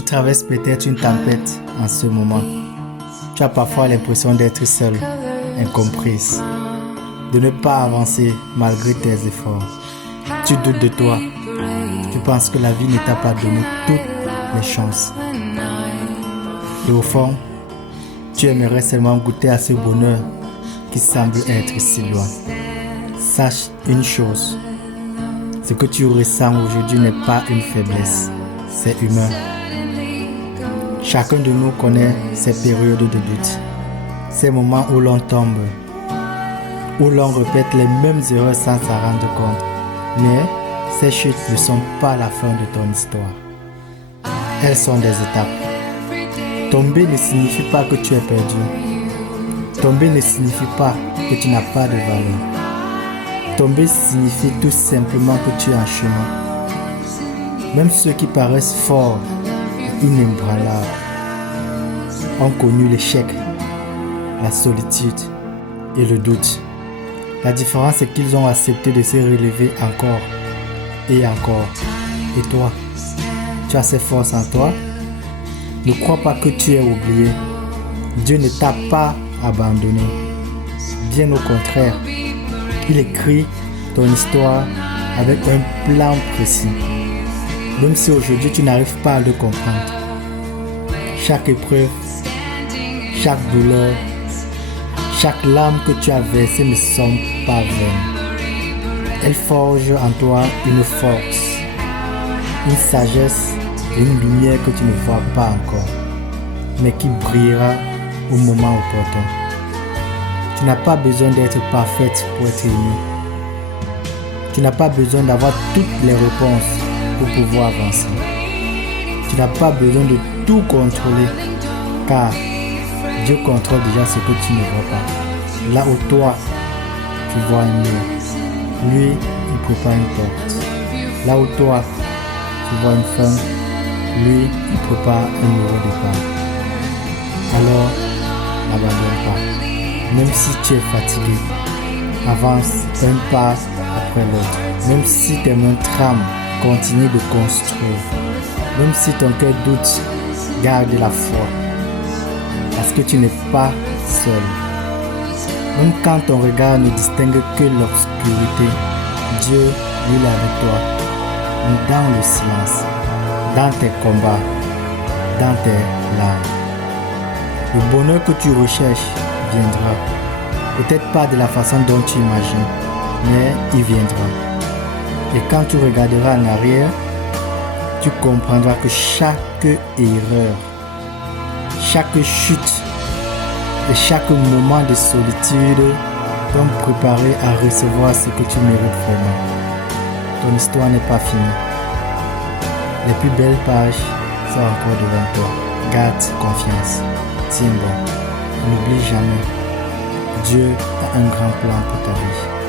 Tu traverses peut-être une tempête en ce moment. Tu as parfois l'impression d'être seule, incomprise, de ne pas avancer malgré tes efforts. Tu doutes de toi. Tu penses que la vie ne t'a pas donné toutes les chances. Et au fond, tu aimerais seulement goûter à ce bonheur qui semble être si loin. Sache une chose, ce que tu ressens aujourd'hui n'est pas une faiblesse, c'est humain. Chacun de nous connaît ces périodes de doute, ces moments où l'on tombe, où l'on répète les mêmes erreurs sans s'en rendre compte. Mais ces chutes ne sont pas la fin de ton histoire. Elles sont des étapes. Tomber ne signifie pas que tu es perdu. Tomber ne signifie pas que tu n'as pas de valeur. Tomber signifie tout simplement que tu es en chemin. Même ceux qui paraissent forts et inébranlables ont connu l'échec, la solitude et le doute. La différence est qu'ils ont accepté de se relever encore et encore. Et toi, tu as ces forces en toi? Ne crois pas que tu es oublié. Dieu ne t'a pas abandonné. Bien au contraire, il écrit ton histoire avec un plan précis. Même si aujourd'hui tu n'arrives pas à le comprendre. Chaque épreuve, chaque douleur, chaque larme que tu as versée ne sont pas vaines. Elles forgent en toi une force, une sagesse et une lumière que tu ne vois pas encore, mais qui brillera au moment opportun. Tu n'as pas besoin d'être parfaite pour être aimée. Tu n'as pas besoin d'avoir toutes les réponses pour pouvoir avancer. Tu n'as pas besoin de tout contrôler, car Dieu contrôle déjà ce que tu ne vois pas. Là où toi, tu vois un mur, lui, il prépare une porte. Là où toi, tu vois une fin, lui, il prépare un nouveau départ. Alors, n'abandonne pas. Même si tu es fatigué, avance un pas après l'autre. Même si tes mains tremblent, continue de construire. Même si ton cœur doute, garde la foi. Parce que tu n'es pas seul. Même quand ton regard ne distingue que l'obscurité, Dieu, lui, est avec toi. Dans le silence, dans tes combats, dans tes larmes. Le bonheur que tu recherches viendra. Peut-être pas de la façon dont tu imagines, mais il viendra. Et quand tu regarderas en arrière, tu comprendras que chaque erreur, chaque chute et chaque moment de solitude t'ont préparé à recevoir ce que tu mérites vraiment. Ton histoire n'est pas finie. Les plus belles pages sont encore devant toi. Garde confiance. Tiens bon. N'oublie jamais. Dieu a un grand plan pour ta vie.